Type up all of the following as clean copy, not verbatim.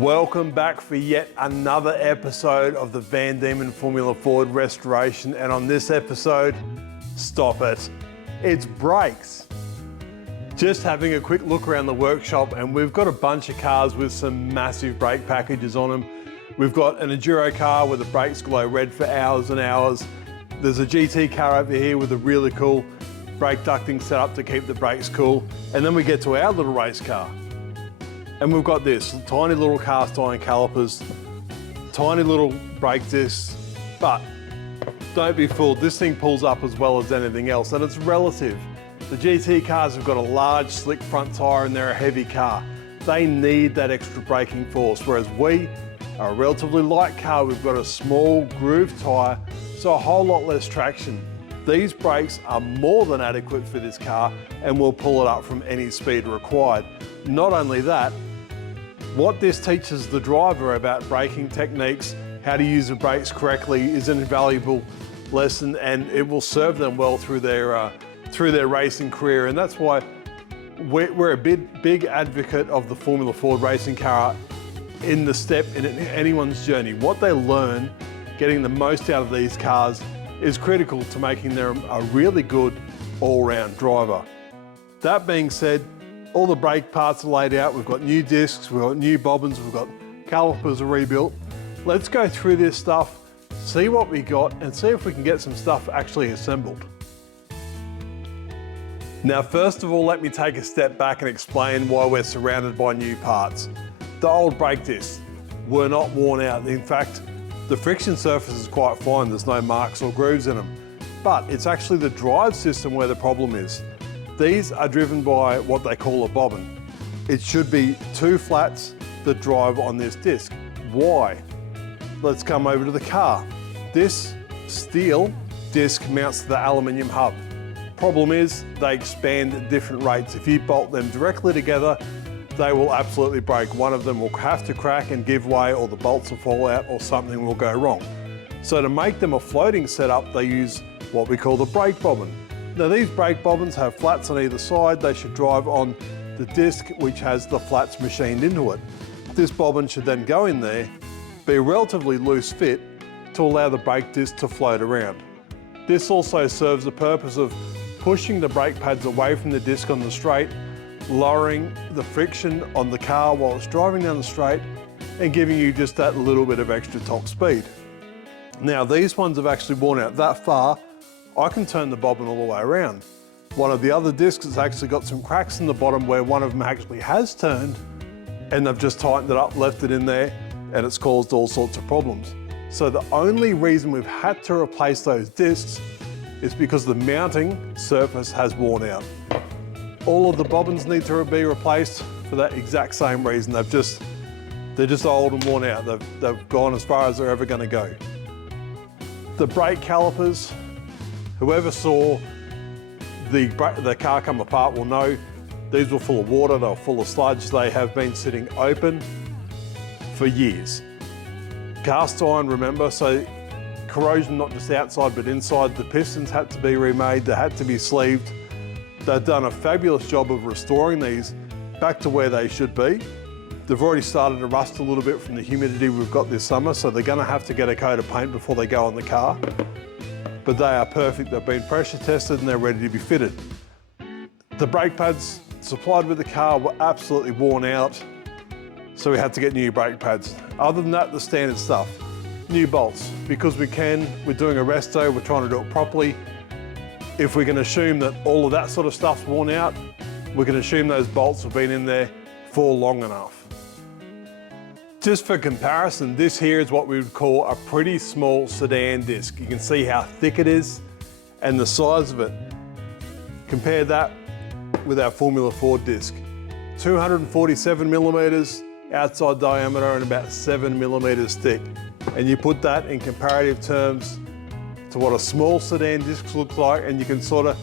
Welcome back for yet another episode of the Van Diemen Formula Ford Restoration, and on this episode, stop it, it's brakes. Just having a quick look around the workshop, and we've got a bunch of cars with some massive brake packages on them. We've got an Enduro car where the brakes glow red for hours and hours. There's a GT car over here with a really cool brake ducting setup to keep the brakes cool. And then we get to our little race car. And we've got this tiny little cast iron calipers, tiny little brake discs, but don't be fooled, this thing pulls up as well as anything else, and it's relative. The GT cars have got a large slick front tyre and they're a heavy car. They need that extra braking force, whereas we are a relatively light car. We've got a small groove tyre, so a whole lot less traction. These brakes are more than adequate for this car and will pull it up from any speed required. Not only that, what this teaches the driver about braking techniques, how to use the brakes correctly, is an invaluable lesson, and it will serve them well through their racing career. And that's why we're a big advocate of the Formula Ford racing car in the step in anyone's journey. What they learn getting the most out of these cars is critical to making them a really good all-round driver. That being said, all the brake parts are laid out. We've got new discs, we've got new bobbins, we've got calipers are rebuilt. Let's go through this stuff, see what we got, and see if we can get some stuff actually assembled. Now, first of all, let me take a step back and explain why we're surrounded by new parts. The old brake discs were not worn out. In fact, the friction surface is quite fine. There's no marks or grooves in them. But it's actually the drive system where the problem is. These are driven by what they call a bobbin. It should be two flats that drive on this disc. Why? Let's come over to the car. This steel disc mounts to the aluminium hub. Problem is, they expand at different rates. If you bolt them directly together, they will absolutely break. One of them will have to crack and give way, or the bolts will fall out, or something will go wrong. So to make them a floating setup, they use what we call the brake bobbin. Now, these brake bobbins have flats on either side. They should drive on the disc, which has the flats machined into it. This bobbin should then go in there, be a relatively loose fit to allow the brake disc to float around. This also serves the purpose of pushing the brake pads away from the disc on the straight, lowering the friction on the car while it's driving down the straight, and giving you just that little bit of extra top speed. Now, these ones have actually worn out that far, I can turn the bobbin all the way around. One of the other discs has actually got some cracks in the bottom where one of them actually has turned, and they've just tightened it up, left it in there, and it's caused all sorts of problems. So the only reason we've had to replace those discs is because the mounting surface has worn out. All of the bobbins need to be replaced for that exact same reason. They're just old and worn out. They've gone as far as they're ever going to go. The brake calipers, whoever saw the car come apart will know these were full of water, they were full of sludge. They have been sitting open for years. Cast iron, remember, so corrosion not just outside but inside. The pistons had to be remade, they had to be sleeved. They've done a fabulous job of restoring these back to where they should be. They've already started to rust a little bit from the humidity we've got this summer, so they're going to have to get a coat of paint before they go on the car. But they are perfect. They've been pressure tested and they're ready to be fitted. The brake pads supplied with the car were absolutely worn out, so we had to get new brake pads. Other than that, the standard stuff. New bolts, because we can. We're doing a resto, we're trying to do it properly. If we can assume that all of that sort of stuff's worn out, we can assume those bolts have been in there for long enough. Just for comparison, this here is what we would call a pretty small sedan disc. You can see how thick it is and the size of it. Compare that with our Formula Ford disc. 247 millimeters outside diameter and about 7 millimeters thick. And you put that in comparative terms to what a small sedan disc looks like, and you can sort of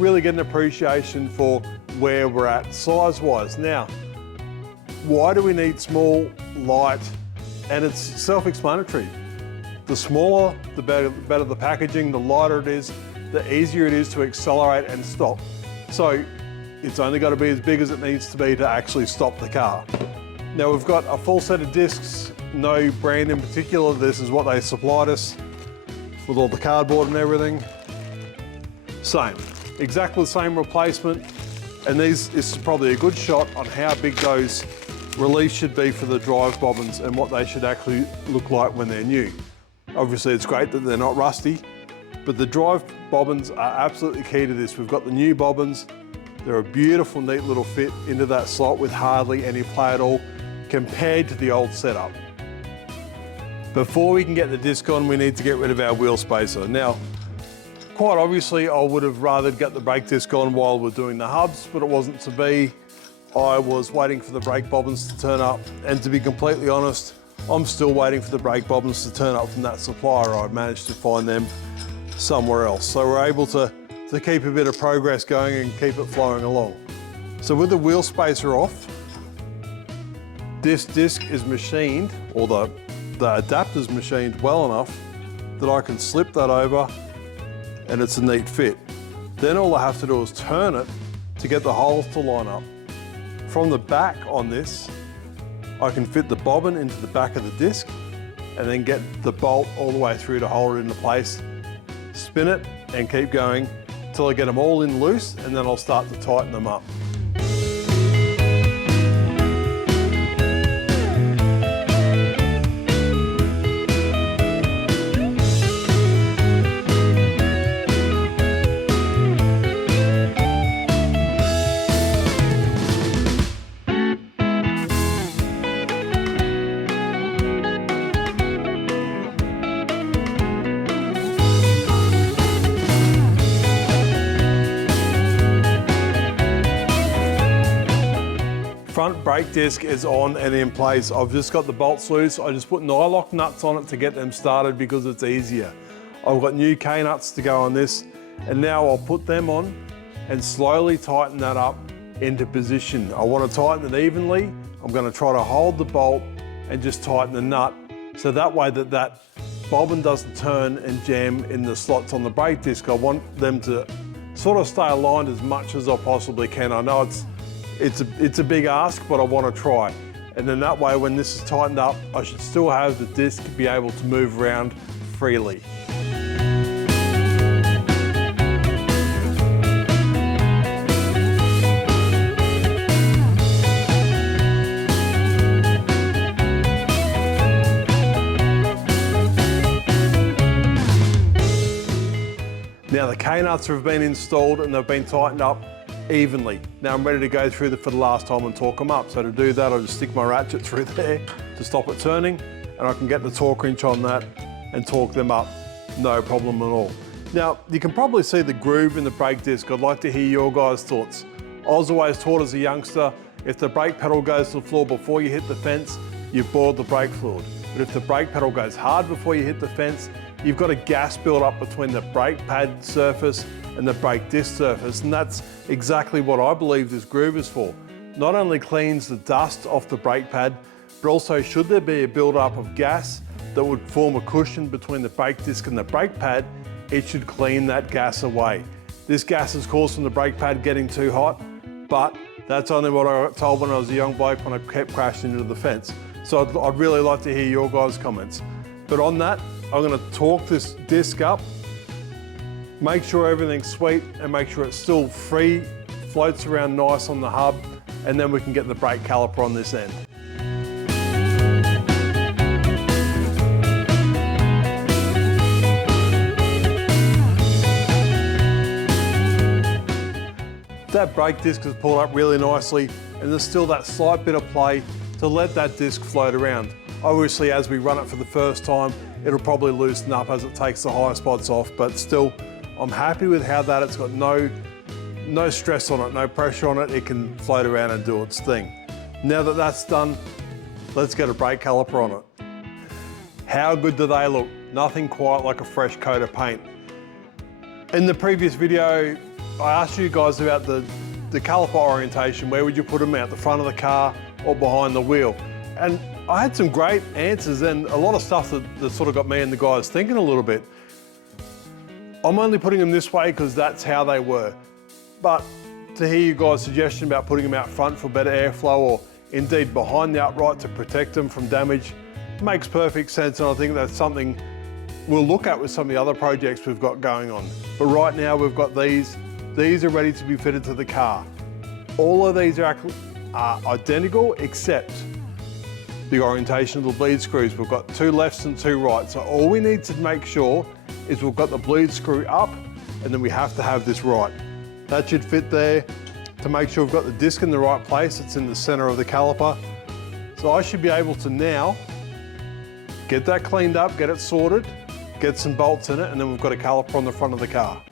really get an appreciation for where we're at size-wise. Now, why do we need small, light? And it's self-explanatory. The smaller, the better the packaging, the lighter it is, the easier it is to accelerate and stop. So it's only got to be as big as it needs to be to actually stop the car. Now we've got a full set of discs, no brand in particular. This is what they supplied us with all the cardboard and everything. Same, exactly the same replacement. And this is probably a good shot on how big those reliefs should be for the drive bobbins and what they should actually look like when they're new. Obviously it's great that they're not rusty, but the drive bobbins are absolutely key to this. We've got the new bobbins. They're a beautiful, neat little fit into that slot with hardly any play at all compared to the old setup. Before we can get the disc on, we need to get rid of our wheel spacer. Now, quite obviously, I would have rather get the brake disc on while we're doing the hubs, but it wasn't to be. I was waiting for the brake bobbins to turn up, and to be completely honest, I'm still waiting for the brake bobbins to turn up from that supplier. I've managed to find them somewhere else. So we're able to keep a bit of progress going and keep it flowing along. So with the wheel spacer off, this disc is machined, or the adapter's machined well enough that I can slip that over and it's a neat fit. Then all I have to do is turn it to get the holes to line up. From the back on this, I can fit the bobbin into the back of the disc and then get the bolt all the way through to hold it into place, spin it and keep going until I get them all in loose, and then I'll start to tighten them up. Front brake disc is on and in place. I've just got the bolts loose. I just put nylock nuts on it to get them started because it's easier. I've got new K-nuts to go on this, and now I'll put them on and slowly tighten that up into position. I want to tighten it evenly. I'm going to try to hold the bolt and just tighten the nut, so that way that bobbin doesn't turn and jam in the slots on the brake disc. I want them to sort of stay aligned as much as I possibly can. I know it's a big ask, but I want to try. And then that way, when this is tightened up, I should still have the disc be able to move around freely. Now the K-nuts have been installed and they've been tightened up evenly. Now I'm ready to go through for the last time and torque them up. So to do that, I just stick my ratchet through there to stop it turning, and I can get the torque wrench on that and torque them up, no problem at all. Now, you can probably see the groove in the brake disc. I'd like to hear your guys' thoughts. I was always taught as a youngster, if the brake pedal goes to the floor before you hit the fence, you've bored the brake fluid. But if the brake pedal goes hard before you hit the fence, you've got a gas build up between the brake pad surface and the brake disc surface, and that's exactly what I believe this groove is for. Not only cleans the dust off the brake pad, but also should there be a build up of gas that would form a cushion between the brake disc and the brake pad, it should clean that gas away. This gas is caused from the brake pad getting too hot, but that's only what I got told when I was a young bloke when I kept crashing into the fence. So I'd really like to hear your guys' comments. But on that, I'm going to torque this disc up, make sure everything's sweet and make sure it's still free, floats around nice on the hub, and then we can get the brake caliper on this end. That brake disc is pulled up really nicely, and there's still that slight bit of play to let that disc float around. Obviously, as we run it for the first time, it'll probably loosen up as it takes the high spots off, but still, I'm happy with how that it's got no stress on it, no pressure on it. It can float around and do its thing. Now that that's done, let's get a brake caliper on it. How good do they look? Nothing quite like a fresh coat of paint. In the previous video, I asked you guys about the caliper orientation. Where would you put them, out the front of the car or behind the wheel? And I had some great answers and a lot of stuff that sort of got me and the guys thinking a little bit. I'm only putting them this way because that's how they were. But to hear you guys' suggestion about putting them out front for better airflow or indeed behind the upright to protect them from damage. Makes perfect sense, and I think that's something we'll look at with some of the other projects we've got going on. But right now we've got these. These are ready to be fitted to the car. All of these are identical except the orientation of the bleed screws. We've got 2 lefts and 2 rights. So all we need to make sure is we've got the bleed screw up, and then we have to have this right. That should fit there. To make sure we've got the disc in the right place, it's in the center of the caliper. So I should be able to now get that cleaned up, get it sorted, get some bolts in it, and then we've got a caliper on the front of the car.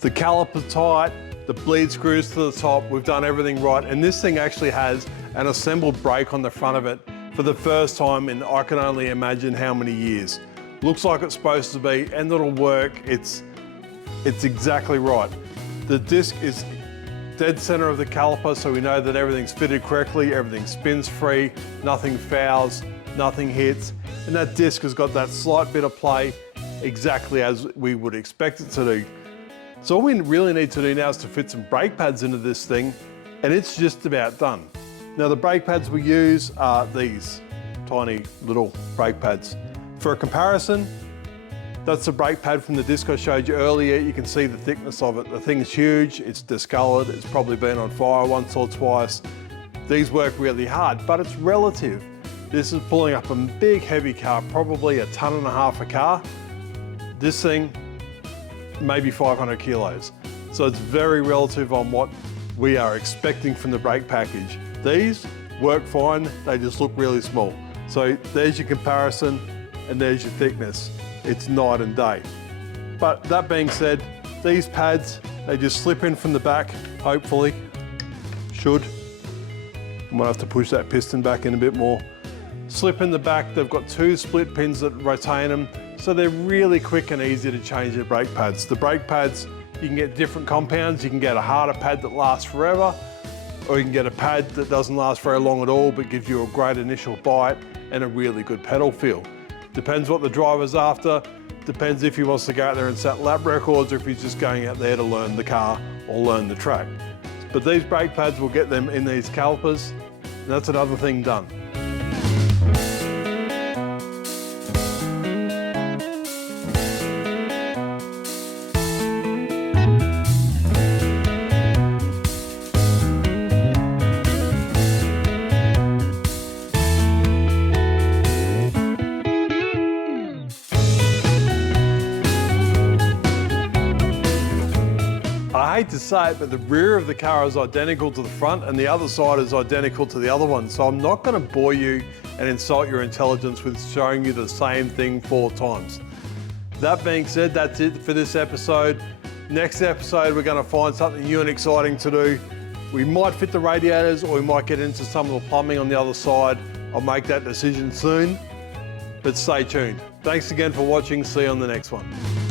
The caliper tight, the bleed screws to the top, we've done everything right, and this thing actually has an assembled brake on the front of it for the first time in I can only imagine how many years. Looks like it's supposed to be, and it'll work. It's exactly right. The disc is dead center of the caliper, so we know that everything's fitted correctly, everything spins free, nothing fouls, nothing hits, and that disc has got that slight bit of play exactly as we would expect it to do. So all we really need to do now is to fit some brake pads into this thing, and it's just about done. Now the brake pads we use are these tiny little brake pads. For a comparison, that's the brake pad from the disc I showed you earlier. You can see the thickness of it. The thing's huge, it's discoloured, it's probably been on fire once or twice. These work really hard, but it's relative. This is pulling up a big heavy car, probably 1.5 tons a car. This thing, maybe 500 kilos. So it's very relative on what we are expecting from the brake package. These work fine, they just look really small. So there's your comparison, and there's your thickness. It's night and day. But that being said, these pads, they just slip in from the back, hopefully. Should. I might have to push that piston back in a bit more. Slip in the back, they've got 2 split pins that retain them, so they're really quick and easy to change your brake pads. The brake pads, you can get different compounds. You can get a harder pad that lasts forever, or you can get a pad that doesn't last very long at all but gives you a great initial bite and a really good pedal feel. Depends what the driver's after, depends if he wants to go out there and set lap records or if he's just going out there to learn the car or learn the track. But these brake pads will get them in these calipers, and that's another thing done. I hate to say it, but the rear of the car is identical to the front and the other side is identical to the other one. So I'm not going to bore you and insult your intelligence with showing you the same thing 4 times. That being said, that's it for this episode. Next episode, we're going to find something new and exciting to do. We might fit the radiators or we might get into some of the plumbing on the other side. I'll make that decision soon, but stay tuned. Thanks again for watching. See you on the next one.